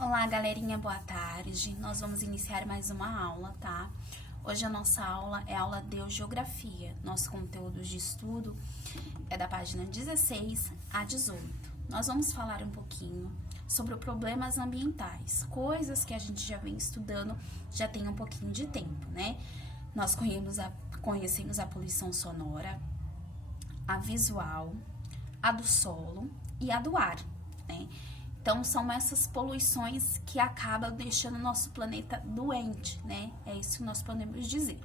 Olá, galerinha, boa tarde. Nós vamos iniciar mais uma aula, tá? Hoje a nossa aula é a aula de Geografia. Nosso conteúdo de estudo é da página 16 a 18. Nós vamos falar um pouquinho sobre problemas ambientais, coisas que a gente já vem estudando já tem um pouquinho de tempo, né? Nós conhecemos a poluição sonora, a visual, a do solo e a do ar, né? Então, são essas poluições que acabam deixando o nosso planeta doente, né? É isso que nós podemos dizer.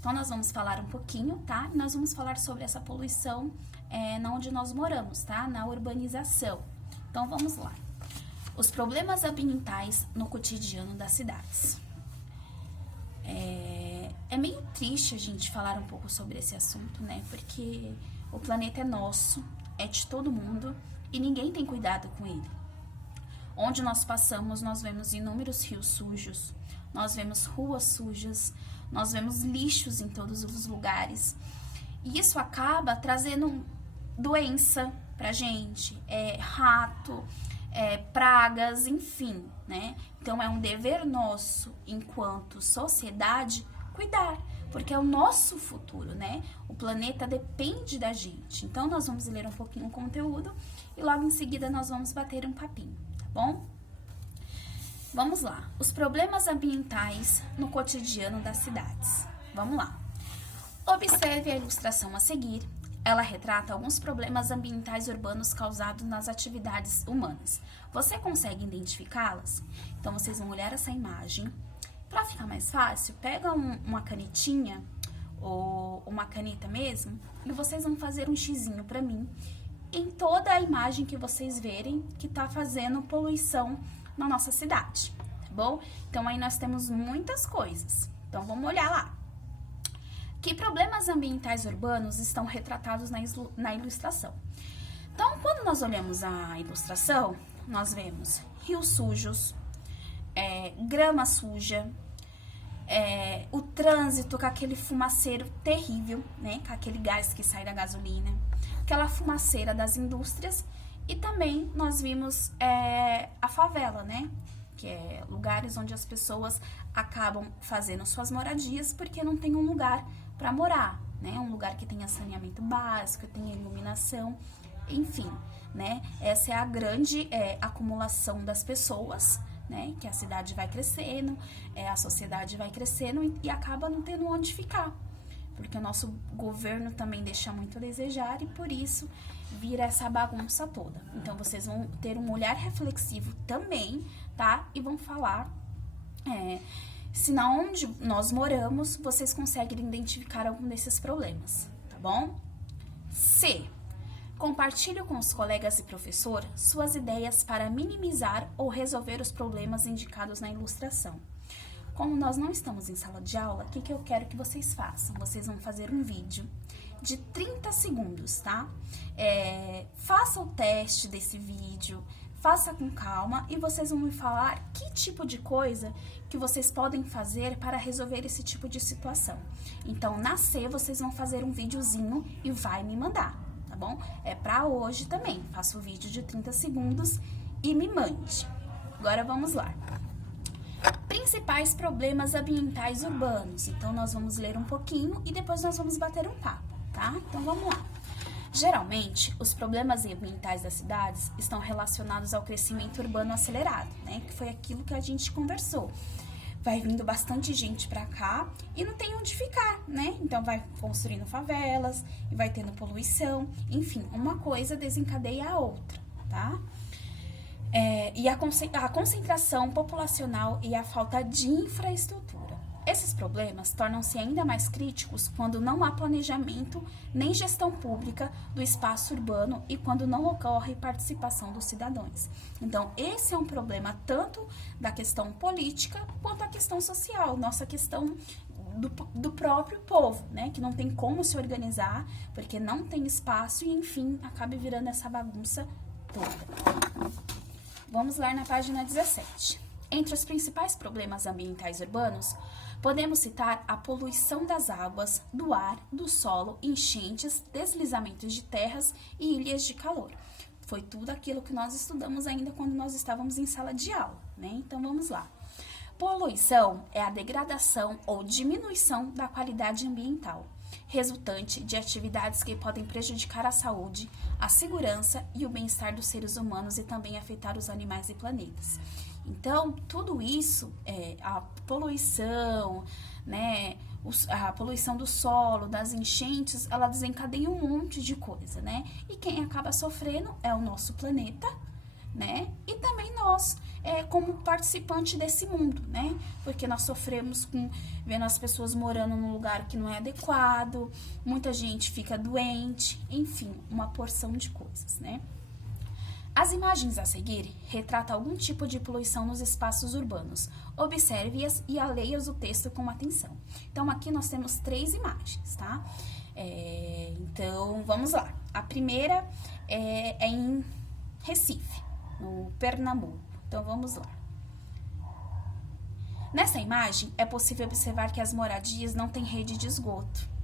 Então, nós vamos falar um pouquinho, tá? E nós vamos falar sobre essa poluição na onde nós moramos, tá? Na urbanização. Então, vamos lá. Os problemas ambientais no cotidiano das cidades. É meio triste a gente falar um pouco sobre esse assunto, né? Porque o planeta é nosso, é de todo mundo e ninguém tem cuidado com ele. Onde nós passamos, nós vemos inúmeros rios sujos, nós vemos ruas sujas, nós vemos lixos em todos os lugares. E isso acaba trazendo doença pra gente, rato, pragas, enfim, né? Então, é um dever nosso, enquanto sociedade, cuidar, porque é o nosso futuro, né? O planeta depende da gente. Então, nós vamos ler um pouquinho o conteúdo e logo em seguida nós vamos bater um papinho. Bom, vamos lá. Os problemas ambientais no cotidiano das cidades. Vamos lá. Observe a ilustração a seguir. Ela retrata alguns problemas ambientais urbanos causados nas atividades humanas. Você consegue identificá-las? Então, vocês vão olhar essa imagem. Para ficar mais fácil, pega uma canetinha ou uma caneta mesmo e vocês vão fazer um xizinho para mim em toda a imagem que vocês verem que está fazendo poluição na nossa cidade, tá bom? Então, aí nós temos muitas coisas. Então, vamos olhar lá. Que problemas ambientais urbanos estão retratados na ilustração? Então, quando nós olhamos a ilustração, nós vemos rios sujos, grama suja, o trânsito com aquele fumaceiro terrível, né? Com aquele gás que sai da gasolina, aquela fumaceira das indústrias, e também nós vimos a favela, né? Que é lugares onde as pessoas acabam fazendo suas moradias porque não tem um lugar para morar, né? Um lugar que tenha saneamento básico, tenha iluminação, enfim, né? Essa é a grande acumulação das pessoas, né? Que a cidade vai crescendo, a sociedade vai crescendo e acaba não tendo onde ficar. Porque o nosso governo também deixa muito a desejar e por isso vira essa bagunça toda. Então, vocês vão ter um olhar reflexivo também, tá? E vão falar se na onde nós moramos, vocês conseguem identificar algum desses problemas, tá bom? C. Compartilhe com os colegas e professor suas ideias para minimizar ou resolver os problemas indicados na ilustração. Como nós não estamos em sala de aula, o que eu quero que vocês façam? Vocês vão fazer um vídeo de 30 segundos, tá? Faça o teste desse vídeo, faça com calma e vocês vão me falar que tipo de coisa que vocês podem fazer para resolver esse tipo de situação. Então, na C, vocês vão fazer um videozinho e vai me mandar, tá bom? Para hoje também, faça o vídeo de 30 segundos e me mande. Agora, vamos lá. Principais problemas ambientais urbanos. Então, nós vamos ler um pouquinho e depois nós vamos bater um papo, tá? Então, vamos lá. Geralmente, os problemas ambientais das cidades estão relacionados ao crescimento urbano acelerado, né? Que foi aquilo que a gente conversou. Vai vindo bastante gente pra cá e não tem onde ficar, né? Então, vai construindo favelas e vai tendo poluição. Enfim, uma coisa desencadeia a outra, tá? E a concentração populacional e a falta de infraestrutura. Esses problemas tornam-se ainda mais críticos quando não há planejamento nem gestão pública do espaço urbano e quando não ocorre participação dos cidadãos. Então, esse é um problema tanto da questão política quanto a questão social, nossa questão do próprio povo, né? Que não tem como se organizar porque não tem espaço e, enfim, acaba virando essa bagunça toda. Vamos lá na página 17. Entre os principais problemas ambientais urbanos, podemos citar a poluição das águas, do ar, do solo, enchentes, deslizamentos de terras e ilhas de calor. Foi tudo aquilo que nós estudamos ainda quando nós estávamos em sala de aula, né? Então, vamos lá. Poluição é a degradação ou diminuição da qualidade ambiental, resultante de atividades que podem prejudicar a saúde, a segurança e o bem-estar dos seres humanos e também afetar os animais e planetas. Então, tudo isso, a poluição, né, a poluição do solo, das enchentes, ela desencadeia um monte de coisa, né? E quem acaba sofrendo é o nosso planeta, né? E também nós, como participante desse mundo, né? Porque nós sofremos vendo as pessoas morando num lugar que não é adequado, muita gente fica doente, enfim, uma porção de coisas, né? As imagens a seguir retratam algum tipo de poluição nos espaços urbanos. Observe-as e leia-as o texto com atenção. Então, aqui nós temos 3 imagens, tá? Então, vamos lá. A primeira é em Recife, no Pernambuco. Então, vamos lá. Nessa imagem, é possível observar que as moradias não têm rede de esgoto.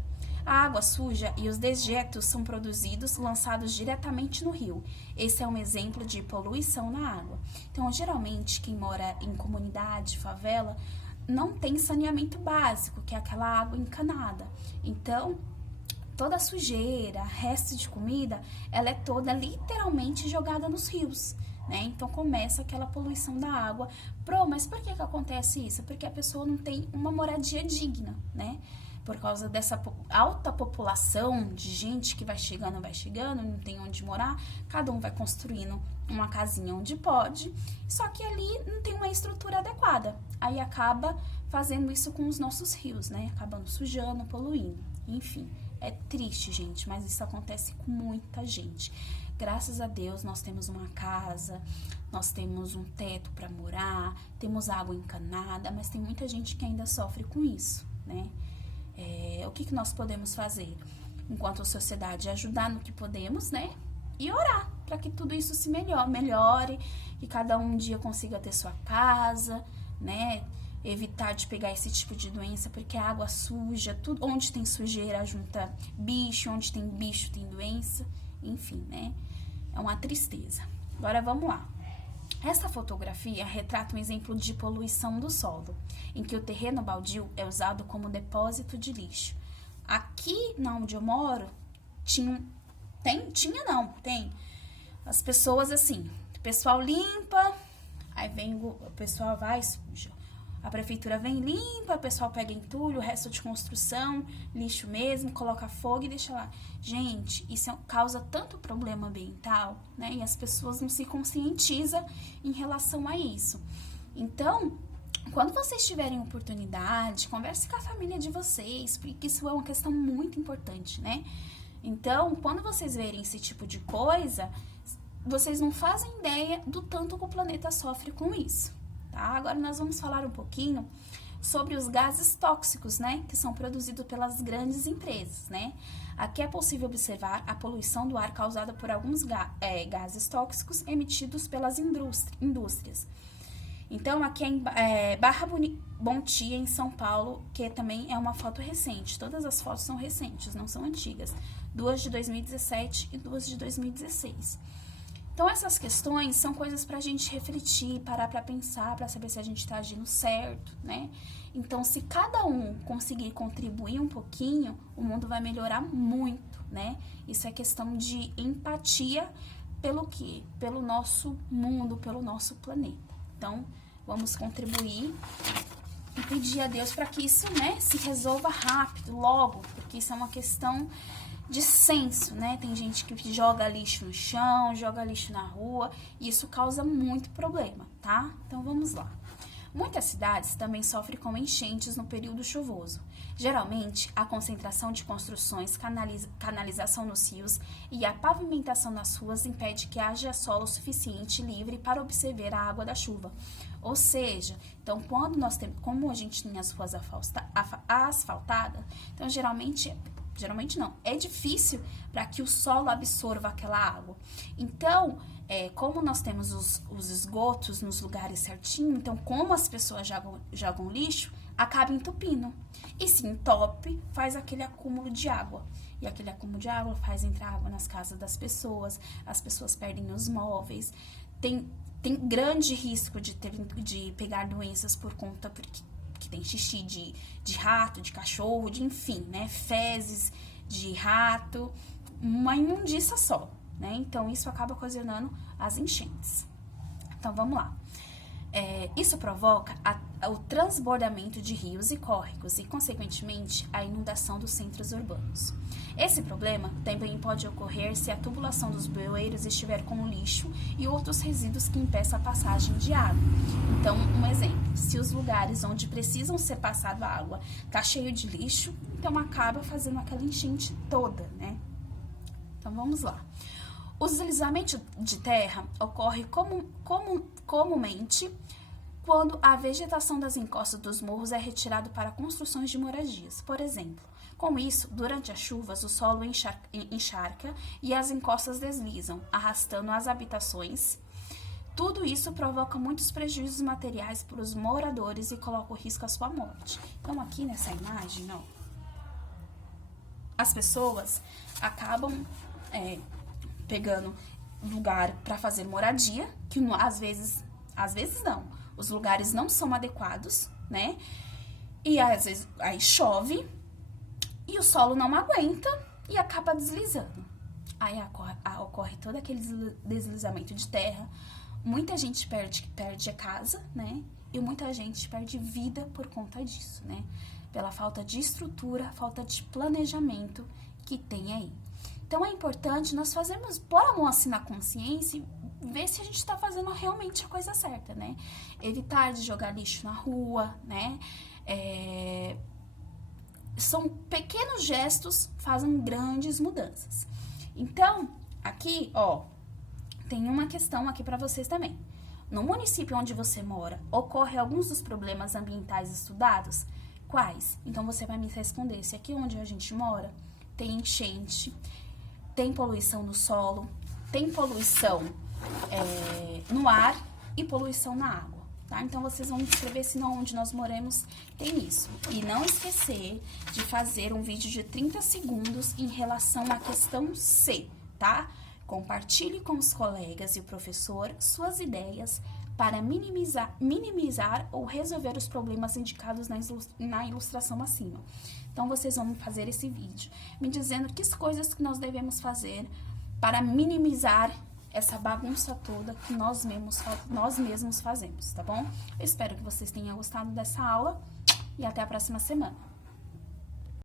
A água suja e os dejetos são produzidos, lançados diretamente no rio. Esse é um exemplo de poluição na água. Então, geralmente, quem mora em comunidade, favela, não tem saneamento básico, que é aquela água encanada. Então, toda a sujeira, resto de comida, ela é toda literalmente jogada nos rios, né? Então, começa aquela poluição da água. Mas por que acontece isso? Porque a pessoa não tem uma moradia digna, né? Por causa dessa alta população de gente que vai chegando, não tem onde morar, cada um vai construindo uma casinha onde pode, só que ali não tem uma estrutura adequada. Aí acaba fazendo isso com os nossos rios, né? Acabando sujando, poluindo. Enfim, é triste, gente, mas isso acontece com muita gente. Graças a Deus, nós temos uma casa, nós temos um teto para morar, temos água encanada, mas tem muita gente que ainda sofre com isso, né? O que nós podemos fazer enquanto sociedade? Ajudar no que podemos, né? E orar para que tudo isso se melhore, que cada um dia consiga ter sua casa, né? Evitar de pegar esse tipo de doença, porque a água suja, tudo, onde tem sujeira junta bicho, onde tem bicho tem doença, enfim, né? É uma tristeza. Agora vamos lá. Essa fotografia retrata um exemplo de poluição do solo, em que o terreno baldio é usado como depósito de lixo. Aqui, onde eu moro, tem. As pessoas assim, o pessoal limpa, aí vem o pessoal vai e suja. A prefeitura vem limpa, o pessoal pega entulho, o resto de construção, lixo mesmo, coloca fogo e deixa lá. Gente, isso causa tanto problema ambiental, né? E as pessoas não se conscientizam em relação a isso. Então, quando vocês tiverem oportunidade, converse com a família de vocês, porque isso é uma questão muito importante, né? Então, quando vocês verem esse tipo de coisa, vocês não fazem ideia do tanto que o planeta sofre com isso. Tá? Agora nós vamos falar um pouquinho sobre os gases tóxicos, né, que são produzidos pelas grandes empresas, né? Aqui é possível observar a poluição do ar causada por alguns gases tóxicos emitidos pelas indústrias. Então, aqui é Barra Bonita, em São Paulo, que também é uma foto recente. Todas as fotos são recentes, não são antigas. 2 de 2017 e 2 de 2016. Então, essas questões são coisas para a gente refletir, parar para pensar, para saber se a gente está agindo certo, né? Então, se cada um conseguir contribuir um pouquinho, o mundo vai melhorar muito, né? Isso é questão de empatia pelo quê? Pelo nosso mundo, pelo nosso planeta. Então, vamos contribuir e pedir a Deus para que isso, né, se resolva rápido, logo, porque isso é uma questão de senso, né? Tem gente que joga lixo no chão, joga lixo na rua, e isso causa muito problema, tá? Então, vamos lá. Muitas cidades também sofrem com enchentes no período chuvoso. Geralmente, a concentração de construções, canalização nos rios e a pavimentação nas ruas impede que haja solo suficiente livre para absorver a água da chuva. Ou seja, então, quando nós temos, como a gente tem as ruas asfaltadas, então geralmente não, é difícil para que o solo absorva aquela água. Então, como nós temos os esgotos nos lugares certinho, então como as pessoas jogam lixo, acaba entupindo. E se entope, faz aquele acúmulo de água. E aquele acúmulo de água faz entrar água nas casas das pessoas, as pessoas perdem os móveis. Tem tem grande risco de pegar doenças por conta que tem xixi de rato, de cachorro, de enfim, né? Fezes de rato, uma imundícia só, né? Então, isso acaba ocasionando as enchentes. Então, vamos lá. Isso provoca o transbordamento de rios e córregos e, consequentemente, a inundação dos centros urbanos. Esse problema também pode ocorrer se a tubulação dos bueiros estiver com lixo e outros resíduos que impeçam a passagem de água. Então, um exemplo, se os lugares onde precisam ser passada a água está cheio de lixo, então acaba fazendo aquela enchente toda, né? Então, vamos lá. O deslizamento de terra ocorre comumente quando a vegetação das encostas dos morros é retirada para construções de moradias. Por exemplo, com isso, durante as chuvas, o solo encharca e as encostas deslizam, arrastando as habitações. Tudo isso provoca muitos prejuízos materiais para os moradores e coloca o risco à sua morte. Então, aqui nessa imagem, ó, as pessoas acabam pegando lugar para fazer moradia, que às vezes não, os lugares não são adequados, né? E às vezes aí chove e o solo não aguenta e acaba deslizando. Aí ocorre todo aquele deslizamento de terra, muita gente perde a casa, né? E muita gente perde vida por conta disso, né? Pela falta de estrutura, falta de planejamento que tem aí. Então, é importante nós pôr a mão assim na consciência e ver se a gente está fazendo realmente a coisa certa, né? Evitar de jogar lixo na rua, né? São pequenos gestos que fazem grandes mudanças. Então, aqui, ó, tem uma questão aqui para vocês também. No município onde você mora, ocorre alguns dos problemas ambientais estudados? Quais? Então, você vai me responder se aqui onde a gente mora tem enchente, tem poluição no solo, tem poluição no ar e poluição na água, tá? Então, vocês vão escrever se onde nós moramos tem isso. E não esquecer de fazer um vídeo de 30 segundos em relação à questão C, tá? Compartilhe com os colegas e o professor suas ideias para minimizar ou resolver os problemas indicados na ilustração acima. Então, vocês vão fazer esse vídeo me dizendo que coisas que nós devemos fazer para minimizar essa bagunça toda que nós mesmos fazemos, tá bom? Eu espero que vocês tenham gostado dessa aula e até a próxima semana.